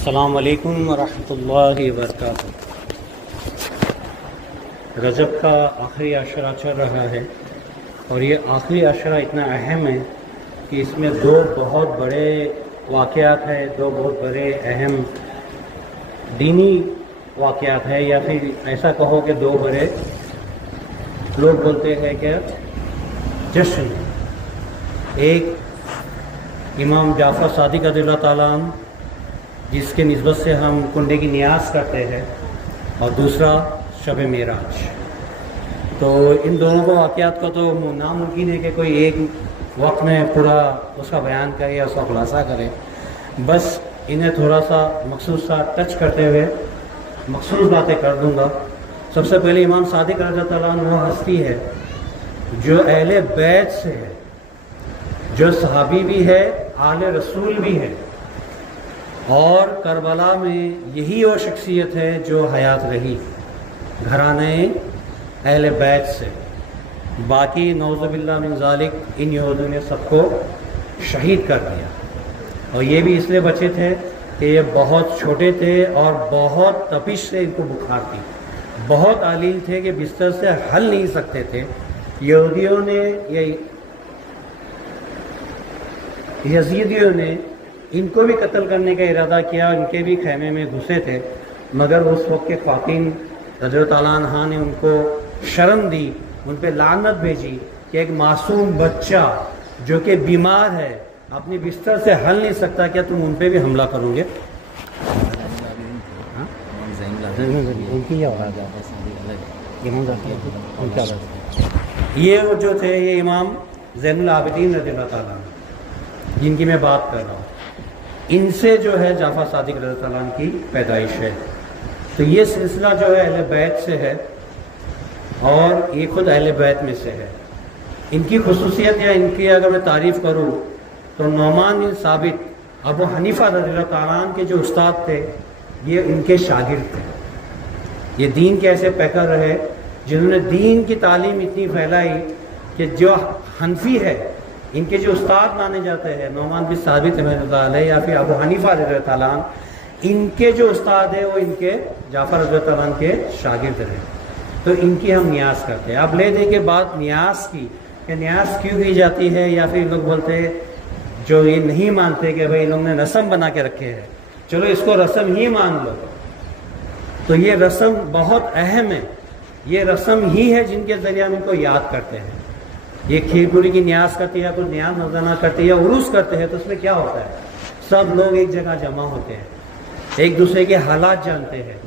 السلام علیکم ورحمۃ اللہ وبرکاتہ۔ رجب کا آخری عشرہ چل رہا ہے اور یہ آخری عشرہ اتنا اہم ہے کہ اس میں دو بہت بڑے واقعات ہیں، دو بہت بڑے اہم دینی واقعات ہیں، یا پھر ایسا کہو کہ دو بڑے لوگ بولتے ہیں کہ جشن۔ ایک امام جعفر صادق رضی اللہ تعالیٰ عنہ جس کے نسبت سے ہم کنڈے کی نیاز کرتے ہیں، اور دوسرا شب معراج۔ تو ان دونوں کو واقعات کو تو ناممکن ہے کہ کوئی ایک وقت میں پورا اس کا بیان کرے یا اس کا خلاصہ کرے، بس انہیں تھوڑا سا مخصوص سا ٹچ کرتے ہوئے مخصوص باتیں کر دوں گا۔ سب سے پہلے امام صادق رضی اللہ تعالیٰ عنہ وہ ہستی ہے جو اہل بیت سے ہے، جو صحابی بھی ہے، آل رسول بھی ہے، اور کربلا میں یہی وہ شخصیت ہے جو حیات رہی گھرانے اہل بیت سے۔ باقی نعوذ باللہ من ذالک ان یہودوں نے سب کو شہید کر دیا، اور یہ بھی اس لیے بچے تھے کہ یہ بہت چھوٹے تھے اور بہت تپش سے ان کو بخار تھی، بہت علیل تھے کہ بستر سے ہل نہیں سکتے تھے۔ یہودیوں نے یزیدیوں نے ان کو بھی قتل کرنے کا ارادہ کیا، ان کے بھی خیمے میں گھسے تھے، مگر اس وقت کے خواتین رضی اللہ تعالیٰ عنہ نے ان کو شرم دی، ان پہ لعنت بھیجی کہ ایک معصوم بچہ جو کہ بیمار ہے، اپنی بستر سے ہل نہیں سکتا، کیا تم ان پہ بھی حملہ کرو گے؟ یہ جو تھے یہ امام زین العابدین رضی اللہ تعالیٰ عنہ جن کی میں بات کر رہا ہوں، ان سے جو ہے جعفر صادق رضی اللہ تعالیٰ عنہ کی پیدائش ہے۔ تو یہ سلسلہ جو ہے اہل بیت سے ہے، اور یہ خود اہل بیت میں سے ہے۔ ان کی خصوصیت یا ان کی اگر میں تعریف کروں تو نعمان بن ثابت ابو حنیفہ رضی اللہ تعالیٰ عنہ کے جو استاد تھے، یہ ان کے شاگرد تھے۔ یہ دین کے ایسے پیکر رہے جنہوں نے دین کی تعلیم اتنی پھیلائی کہ جو حنفی ہے، ان کے جو استاد مانے جاتے ہیں نعمان بن ثابت رحمۃ اللہ علیہ یا پھر ابو حنیفہ رضی اللہ تعالیٰ عنہ، ان کے جو استاد ہیں وہ ان کے جعفر رضی اللہ تعالیٰ عنہ کے شاگرد رہے، تو ان کی ہم نیاز کرتے ہیں۔ اب لے دیں کہ بات نیاز کی، کہ نیاز کیوں کی جاتی ہے، یا پھر لوگ بولتے ہیں جو یہ نہیں مانتے کہ بھائی لوگ نے رسم بنا کے رکھے ہیں، چلو اس کو رسم ہی مان لو، تو یہ رسم بہت اہم ہے، یہ رسم ہی ہے جن کے ذریعے ہم ان کو یاد کرتے ہیں۔ یہ کھیر پوری کی نیاز کرتے ہیں، کچھ نیاز نذرانہ کرتے ہیں یا عروس کرتے ہیں، تو اس میں کیا ہوتا ہے؟ سب لوگ ایک جگہ جمع ہوتے ہیں، ایک دوسرے کے حالات جانتے ہیں،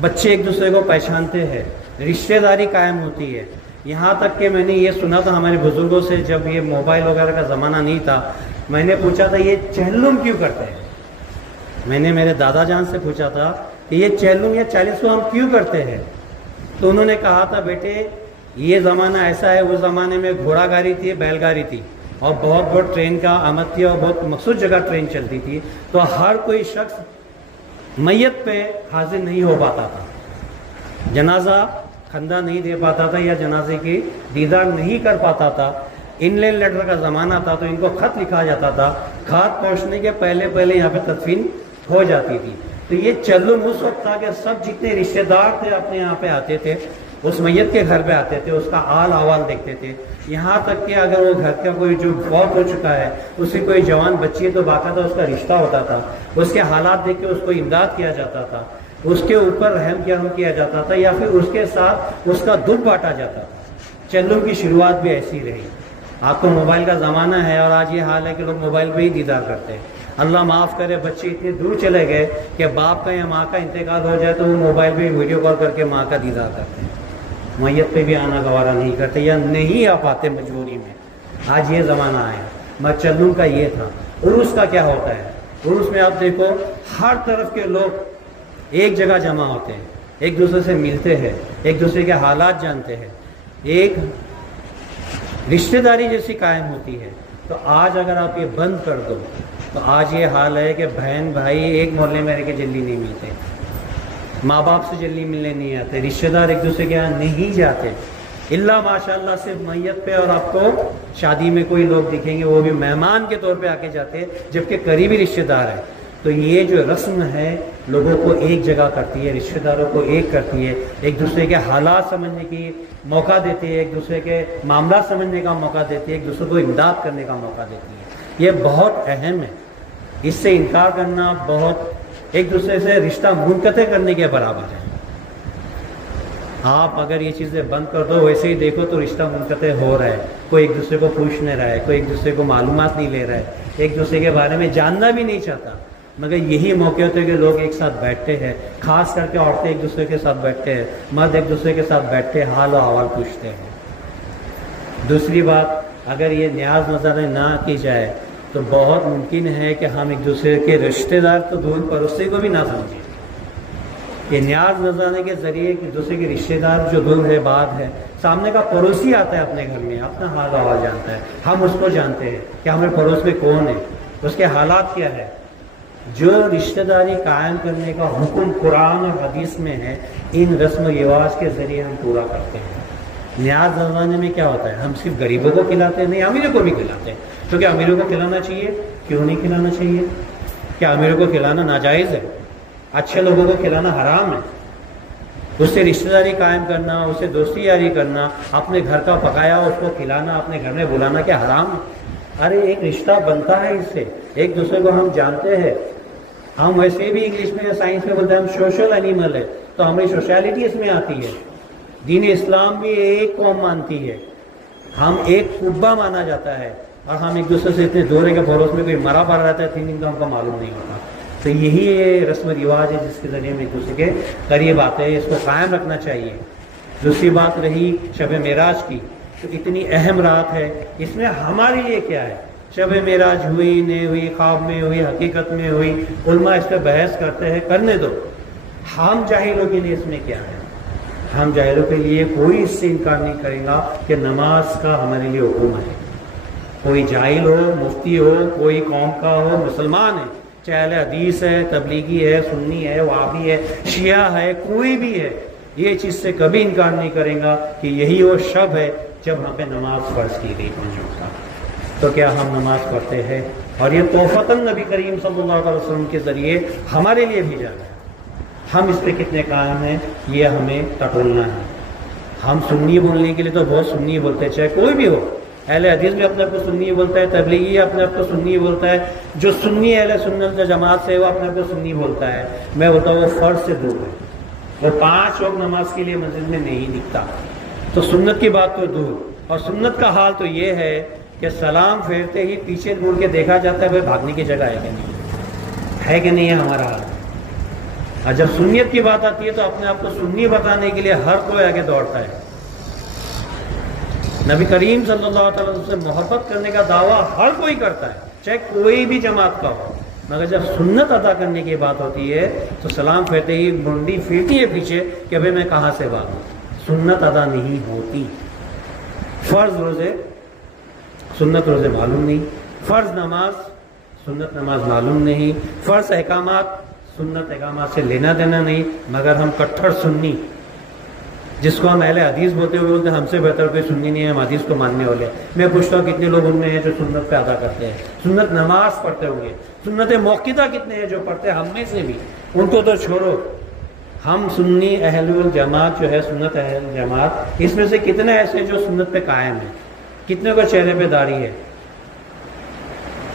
بچے ایک دوسرے کو پہچانتے ہیں، رشتہ داری قائم ہوتی ہے۔ یہاں تک کہ میں نے یہ سنا تھا ہمارے بزرگوں سے، جب یہ موبائل وغیرہ کا زمانہ نہیں تھا، میں نے پوچھا تھا یہ چہلم کیوں کرتے ہیں؟ میں نے میرے دادا جان سے پوچھا تھا کہ یہ چہلم یا چالیسواں ہم کیوں کرتے ہیں؟ تو انہوں نے کہا تھا بیٹے یہ زمانہ ایسا ہے، اس زمانے میں گھوڑا گاڑی تھی، بیل گاڑی تھی، اور بہت بہت ٹرین کا آمد تھی، اور بہت مخصوص جگہ ٹرین چلتی تھی، تو ہر کوئی شخص میت پہ حاضر نہیں ہو پاتا تھا، جنازہ کھندا نہیں دے پاتا تھا، یا جنازے کی دیدار نہیں کر پاتا تھا۔ ان لین لیٹر کا زمانہ تھا، تو ان کو خط لکھا جاتا تھا، خط پہنچنے کے پہلے یہاں پہ تدفین ہو جاتی تھی۔ تو یہ چلم اس وقت تھا کہ سب جتنے رشتہ دار تھے اپنے یہاں پہ آتے تھے، اس میت کے گھر پہ آتے تھے، اس کا حال احوال دیکھتے تھے، یہاں تک کہ اگر وہ گھر کا کوئی جو فوت ہو چکا ہے، اس کی کوئی جوان بچی ہے تو باقاعدہ اس کا رشتہ ہوتا تھا، اس کے حالات دیکھ کے اس کو امداد کیا جاتا تھا، اس کے اوپر رحم کیا جاتا تھا، یا پھر اس کے ساتھ اس کا دکھ بانٹا جاتا تھا۔ چلم کی شروعات بھی ایسی رہی۔ آپ کو موبائل کا زمانہ ہے، اور آج یہ حال ہے کہ لوگ موبائل پہ ہی دیدار کرتے ہیں۔ اللہ معاف کرے، بچے اتنے دور چلے گئے کہ باپ کا یا ماں کا انتقال ہو جائے تو وہ موبائل پہ ویڈیو کال کر کے ماں کا دیدار کرتے ہیں، میت پہ بھی آنا گوارا نہیں کرتے یا نہیں آ پاتے مجبوری میں۔ آج یہ زمانہ آیا۔ مچلم کا یہ تھا۔ عرس کا کیا ہوتا ہے؟ عرس میں آپ دیکھو ہر طرف کے لوگ ایک جگہ جمع ہوتے ہیں، ایک دوسرے سے ملتے ہیں، ایک دوسرے کے حالات جانتے ہیں، ایک رشتہ داری جیسی قائم ہوتی ہے۔ تو آج اگر آپ یہ بند کر دو تو آج یہ حال ہے کہ بہن بھائی ایک محلے میں رہ کے جلدی نہیں ملتے، ماں باپ سے جلدی ملنے نہیں آتے، رشتہ دار ایک دوسرے کے یہاں نہیں جاتے، اللہ ماشاءاللہ صرف میت پہ اور آپ کو شادی میں کوئی لوگ دکھیں گے وہ بھی مہمان کے طور پہ آ کے جاتے ہیں، جبکہ قریبی رشتہ دار ہے۔ تو یہ جو رسم ہے لوگوں کو ایک جگہ کرتی ہے، رشتہ داروں کو ایک کرتی ہے، ایک دوسرے کے حالات سمجھنے کی موقع دیتی ہے، ایک دوسرے کے معاملات سمجھنے کا موقع دیتی ہے، ایک دوسرے کو امداد کرنے کا موقع دیتی ہے۔ یہ بہت اہم ہے، اس سے انکار کرنا بہت ایک دوسرے سے رشتہ منقطع کرنے کے برابر ہے۔ آپ اگر یہ چیزیں بند کر دو، ویسے ہی دیکھو تو رشتہ منقطع ہو رہا ہے، کوئی ایک دوسرے کو پوچھ نہیں رہا ہے، کوئی ایک دوسرے کو معلومات نہیں لے رہا ہے، ایک دوسرے کے بارے میں جاننا بھی نہیں چاہتا۔ مگر یہی موقع ہوتے ہیں کہ لوگ ایک ساتھ بیٹھتے ہیں، خاص کر کے عورتیں ایک دوسرے کے ساتھ بیٹھتے ہیں، مرد ایک دوسرے کے ساتھ بیٹھتے ہیں، حال و احوال پوچھتے ہیں۔ دوسری بات، اگر یہ نیاز نظر نہ کی جائے تو بہت ممکن ہے کہ ہم ایک دوسرے کے رشتہ دار تو دور پڑوسی کو بھی نہ سمجھیں۔ یہ نیاز نظرانے کے ذریعے ایک دوسرے کے رشتہ دار جو دور ہے، بات ہے، سامنے کا پڑوسی آتا ہے اپنے گھر میں، اپنا حال احوال جانتا ہے، ہم اس کو جانتے ہیں کہ ہمارے پڑوس میں کون ہے، اس کے حالات کیا ہے۔ جو رشتہ داری قائم کرنے کا حکم قرآن اور حدیث میں ہے، ان رسم و رواج کے ذریعے ہم پورا کرتے ہیں۔ نیاز نذرانے میں کیا ہوتا ہے؟ ہم صرف غریبوں کو کھلاتے ہیں؟ نہیں، امیروں کو بھی کھلاتے ہیں۔ تو کیا امیروں کو کھلانا چاہیے؟ کیوں نہیں کھلانا چاہیے؟ کیا امیروں کو کھلانا ناجائز ہے؟ اچھے لوگوں کو کھلانا حرام ہے؟ اس سے رشتہ داری قائم کرنا، اس سے دوستی یاری کرنا، اپنے گھر کا پکایا اس کو کھلانا، اپنے گھر میں بلانا، کیا حرام ہے؟ ارے ایک رشتہ بنتا ہے اس سے، ایک دوسرے کو ہم جانتے ہیں۔ ہم ویسے بھی انگلش میں سائنس میں بولتے ہیں ہم سوشل اینیمل ہے، تو ہماری سوشیلٹی اس میں آتی ہے۔ دین اسلام بھی ایک قوم مانتی ہے، ہم ایک قبہ مانا جاتا ہے، اور ہم ایک دوسرے سے اتنے دور ہیں کہ پڑوس میں کوئی مرا پڑا رہتا ہے 3 دن کا ہم کو معلوم نہیں ہوتا۔ تو یہی رسم و رواج ہے جس کے ذریعے میں ایک دوسرے کے قریب آتے ہیں، اس کو قائم رکھنا چاہیے۔ دوسری بات رہی شب معراج کی، تو اتنی اہم رات ہے، اس میں ہمارے لیے کیا ہے؟ شب معراج ہوئی نہیں ہوئی، خواب میں ہوئی، حقیقت میں ہوئی، علماء اس پہ بحث کرتے ہیں، کرنے دو۔ ہم جاہلوں کے لیے اس میں کیا ہے؟ ہم جاہلوں کے لیے کوئی اس سے انکار نہیں کرے گا کہ نماز کا ہمارے لیے حکم ہے۔ کوئی جاہل ہو، مفتی ہو، کوئی قوم کا ہو، مسلمان ہے، چاہے اہل حدیث ہے، تبلیغی ہے، سنی ہے، وہابی ہے، شیعہ ہے، کوئی بھی ہے، یہ چیز سے کبھی انکار نہیں کرے گا کہ یہی وہ شب ہے جب ہم پہ نماز فرض کی گئی 5 وقت۔ تو کیا ہم نماز پڑھتے ہیں؟ اور یہ توفتاً نبی کریم صلی اللہ علیہ وسلم کے ذریعے ہمارے لیے بھیجا گیا، ہم اس پہ کتنے قائم ہیں یہ ہمیں ٹٹولنا ہے۔ ہم سنی بولنے کے لیے تو بہت سنی بولتے ہیں، چاہے کوئی بھی ہو، اہل حدیث بھی اپنے آپ کو سنی بولتا ہے، تبلیغی اپنے آپ کو سنی بولتا ہے، جو سنی اہل سنت جماعت سے وہ اپنے آپ کو سنی بولتا ہے۔ میں بولتا ہوں وہ فرض سے دور ہے، وہ 5 وقت نماز کے لیے مسجد میں نہیں دکھتا، تو سنت کی بات تو دور۔ اور سنت کا حال تو یہ ہے کہ سلام پھیرتے ہی پیچھے مڑ کے دیکھا جاتا ہے بھائی بھاگنے کی جگہ ہے کہ نہیں، ہے کہ نہیں ہے ہمارا حال۔ اور جب سنیت کی بات آتی ہے تو اپنے آپ کو سنی بتانے کے لیے ہر کوئی آگے دوڑتا ہے۔ نبی کریم صلی اللہ علیہ وسلم سے محبت کرنے کا دعویٰ ہر کوئی کرتا ہے، چاہے کوئی بھی جماعت کا ہو، مگر جب سنت ادا کرنے کی بات ہوتی ہے تو سلام پھیرتے ہی منڈی پھرتی ہے پیچھے کہ بھائی میں کہاں سے بھاگوں۔ سنت ادا نہیں ہوتی۔ فرض روزے، سنت روزے معلوم نہیں، فرض نماز، سنت نماز معلوم نہیں، فرض احکامات، سنت احکامات سے لینا دینا نہیں، مگر ہم کٹھڑ سنی، جس کو ہم اہل حدیث بولتے ہوئے بولتے ہیں ہم سے بہتر کوئی سنی نہیں ہے، ہم حدیث کو ماننے والے۔ میں پوچھتا ہوں کتنے لوگ ان میں ہیں جو سنت پہ ادا کرتے ہیں، سنت نماز پڑھتے ہوں گے، سنت موقدہ کتنے ہیں جو پڑھتے ہیں؟ ہم میں سے بھی، ان کو تو چھوڑو۔ ہم سنی اہل الجماعت جو ہے، سنت اہل جماعت، اس میں سے کتنے ایسے جو سنت پہ قائم ہیں؟ کتنے کو چہرے پہ داڑھی ہے؟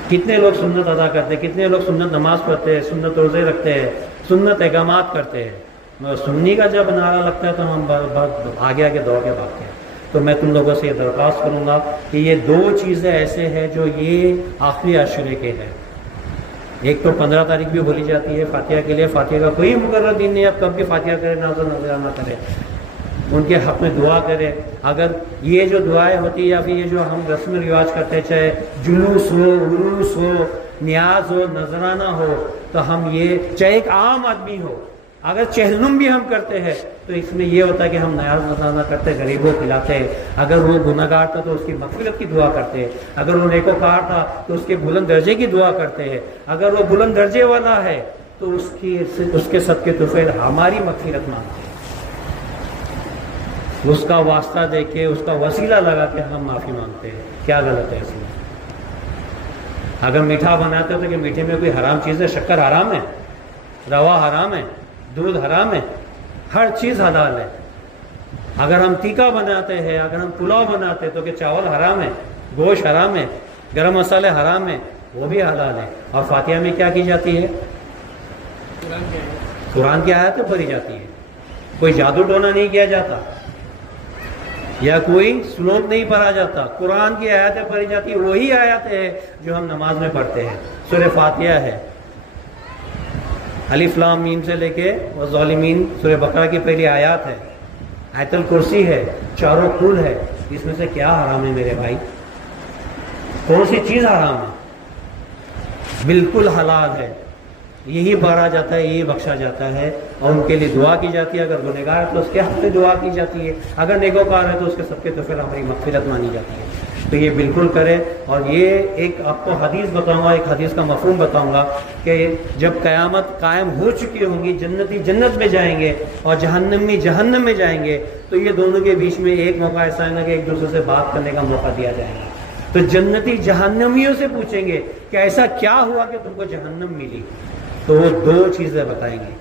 کتنے لوگ سنت ادا کرتے ہیں؟ کتنے لوگ سنت نماز پڑھتے ہیں، سنت روزے رکھتے ہیں، سنت احکامات کرتے ہیں؟ سنی کا جب نعرہ لگتا ہے تو ہم آگے آگے دوڑ کے بھاگتے ہیں۔ تو میں تم لوگوں سے یہ درخواست کروں گا کہ یہ 2 چیزیں ایسے ہیں جو یہ آخری عشرے کے ہیں۔ ایک تو 15 تاریخ بھی بولی جاتی ہے فاتحہ کے لیے، فاتحہ کا کوئی مقرر دن نہیں، آپ کب بھی فاتحہ کریں، نظرانہ کریں، ان کے حق میں دعا کریں۔ اگر یہ جو دعائیں ہوتی ہے یا پھر یہ جو ہم رسم و رواج کرتے ہیں، چاہے جلوس ہو، عروس ہو، نیاز ہو، نذرانہ ہو، تو ہم یہ چاہے ایک عام آدمی ہو، اگر چہلم بھی ہم کرتے ہیں تو اس میں یہ ہوتا ہے کہ ہم نیاز نذرانہ کرتے ہیں، غریبوں کو کھلاتے ہیں۔ اگر وہ گناہگار تھا تو اس کی مغفرت کی دعا کرتے ہیں، اگر وہ نیکوکار تھا تو اس کے بلند درجے کی دعا کرتے ہیں، اگر وہ بلند درجے والا ہے تو اس کے صدقے طفیل ہماری مغفرت مانگتے ہیں، اس کا واسطہ دے کے، اس کا وسیلہ لگا کے ہم معافی مانگتے ہیں۔ کیا غلط ہے اس میں؟ اگر میٹھا بناتے ہو تو کہ میٹھے میں کوئی حرام چیز ہے؟ شکر حرام ہے، روا حرام ہے، دودھ حرام ہے، ہر چیز حلال ہے۔ اگر ہم تیکا بناتے ہیں، اگر ہم پلاؤ بناتے ہیں تو کہ چاول حرام ہے، گوشت حرام ہے، گرم مسالے حرام ہے، وہ بھی حلال ہے۔ اور فاتحہ میں کیا کی جاتی ہے؟ قرآن کی آیتیں پڑھی جاتی ہے، کوئی جادو ٹونا نہیں کیا جاتا یا کوئی سلوک نہیں پڑھا جاتا، قرآن کی آیتیں پڑھی جاتی ہیں، وہی آیتیں ہیں جو ہم نماز میں پڑھتے ہیں۔ سورہ فاتحہ ہے، الف لام میم سے لے کے والظالمین سورہ بقرہ کی پہلی آیات ہے، آیت الکرسی ہے، چاروں کل ہے۔ اس میں سے کیا حرام ہے میرے بھائی؟ کون سی چیز حرام ہے؟ بالکل حلال ہے، یہی پڑھا جاتا ہے، یہی بخشا جاتا ہے، اور ان کے لیے دعا کی جاتی ہے۔ اگر گنہگار ہے تو اس کے حق میں دعا کی جاتی ہے، اگر نیکوکار ہے تو اس کے سب کے تو پھر ہماری مغفرت مانی جاتی ہے۔ تو یہ بالکل کرے۔ اور یہ ایک آپ کو حدیث بتاؤں گا، ایک حدیث کا مفہوم بتاؤں گا کہ جب قیامت قائم ہو چکی ہوں گی، جنتی جنت میں جائیں گے اور جہنمی جہنم میں جائیں گے، تو یہ دونوں کے بیچ میں ایک موقع ایسا ہے نا کہ ایک دوسرے سے بات کرنے کا موقع دیا جائے گا۔ تو جنتی جہنمیوں سے پوچھیں گے کہ ایسا کیا ہوا کہ تم کو جہنم ملی، تو وہ دو چیزیں بتائیں گے۔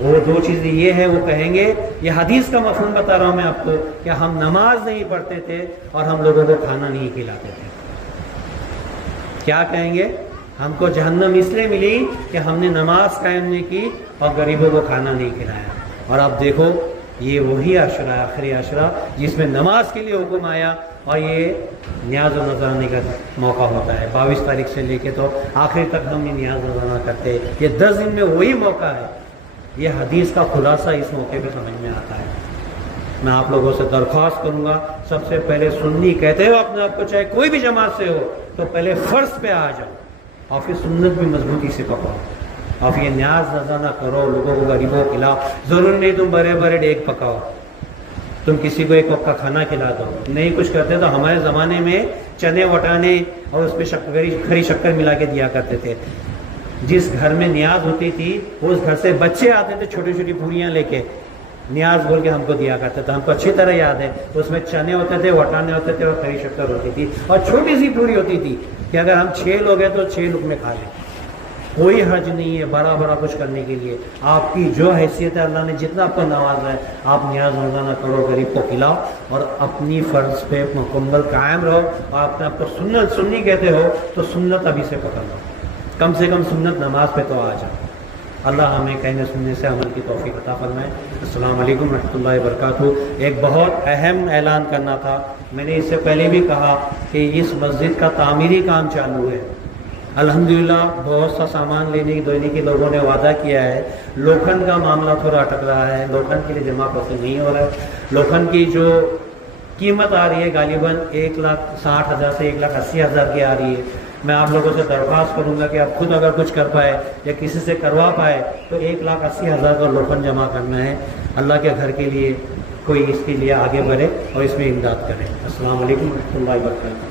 وہ دو چیزیں یہ ہے، وہ کہیں گے، یہ حدیث کا مفہوم بتا رہا ہوں میں آپ کو، کہ ہم نماز نہیں پڑھتے تھے اور ہم لوگوں کو کھانا نہیں کھلاتے تھے۔ کیا کہیں گے؟ ہم کو جہنم اس لیے ملی کہ ہم نے نماز قائم نہیں کی اور غریبوں کو کھانا نہیں کھلایا۔ اور آپ دیکھو، یہ وہی عشرہ، آخری عشرہ جس میں نماز کے لیے حکم آیا، اور یہ نیاز و نذرانے کا موقع ہوتا ہے۔ 22 تاریخ سے لے کے تو آخری تک ہم یہ نیاز نذرانہ کرتے، یہ 10 دن میں وہی موقع ہے۔ یہ حدیث کا خلاصہ اس موقع پہ سمجھ میں آتا ہے۔ میں آپ لوگوں سے درخواست کروں گا، سب سے پہلے سنی کہتے ہو اپنے آپ کو، چاہے کوئی بھی جماعت سے ہو، تو پہلے فرض پہ آ جاؤ اور پھر سنت بھی مضبوطی سے پکاؤ، اور یہ نیاز نذرانہ کرو، لوگوں کو غریبوں کو کھلاؤ۔ ضرور نہیں تم بڑے بڑے ڈیگ پکاؤ، تم کسی کو ایک وقت کا کھانا کھلا دو۔ نہیں کچھ کرتے تو ہمارے زمانے میں چنے وٹانے اور اس پہ کھری شکر ملا کے دیا کرتے تھے۔ جس گھر میں نیاز ہوتی تھی اس گھر سے بچے آتے تھے چھوٹی چھوٹی پوریاں لے کے، نیاز بول کے ہم کو دیا کرتے تھے۔ ہم کو اچھی طرح یاد ہے، اس میں چنے ہوتے تھے، وٹانے ہوتے تھے اور کھری شکر ہوتی تھی، اور چھوٹی سی پوری ہوتی تھی کہ اگر ہم 6 لوگ ہیں تو 6 لقمے کھا لیں۔ کوئی حرج نہیں ہے بڑا بڑا کچھ کرنے کے لیے۔ آپ کی جو حیثیت ہے، اللہ نے جتنا آپ کو نوازا ہے، آپ نیاز نذرانہ کرو، غریب کو کھلاؤ، اور اپنی فرض پہ مکمل قائم رہو۔ اور اپنے آپ کو سنی کہتے ہو تو سنت ابھی سے پکڑ لو، کم سے کم سنت نماز پہ تو آ جاؤ۔ اللہ ہمیں کہنے سننے سے عمل کی توفیق عطا فرمائے۔ السلام علیکم رحمۃ اللہ وبرکاتہ۔ ایک بہت اہم اعلان کرنا تھا، میں نے اس سے پہلے بھی کہا کہ اس مسجد کا تعمیری کام چالو ہے۔ الحمدللہ بہت سا سامان دینے کی لوگوں نے وعدہ کیا ہے۔ لوکھنڈ کا معاملہ تھوڑا اٹک رہا ہے، لوکھنڈ کے لیے جمع پیسے نہیں ہو رہا ہے۔ لوکھنڈ کی جو قیمت آ رہی ہے غالباً 1,60,000 سے 1,80,000 کی آ رہی ہے۔ میں آپ لوگوں سے درخواست کروں گا کہ آپ خود اگر کچھ کر پائے یا کسی سے کروا پائے تو 1,80,000 کا لوکھنڈ جمع کرنا ہے، اللہ کے گھر کے لیے کوئی اس کے لیے آگے بڑھے اور اس میں امداد کرے۔ السلام علیکم ورحمۃ اللہ وبرکاتہ۔